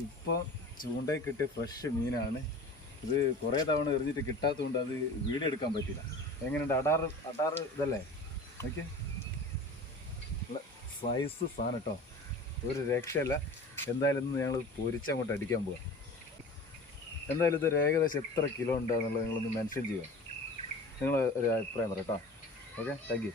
ഇപ്പോൾ ചൂണ്ടയിൽ കിട്ടിയ ഫ്രഷ് മീനാണ് ഇത്. കുറേ തവണ എറിഞ്ഞിട്ട് കിട്ടാത്തതുകൊണ്ട് അത് വീഡിയോ എടുക്കാൻ പറ്റില്ല. എങ്ങനെയുണ്ട്? അടാറ് ഇതല്ലേ? ഓക്കെ, സൈസ് സാധനം കേട്ടോ, ഒരു രക്ഷയല്ല. എന്തായാലും ഇന്ന് ഞങ്ങൾ പൊരിച്ചങ്ങോട്ട് അടിക്കാൻ പോവാം. എന്തായാലും ഇതൊരു ഏകദേശം എത്ര കിലോ ഉണ്ടാകുന്നുള്ളത് നിങ്ങളൊന്ന് മെൻഷൻ ചെയ്യുക. നിങ്ങൾ ഒരു അഭിപ്രായം പറയാം കേട്ടോ. Okay, thank you.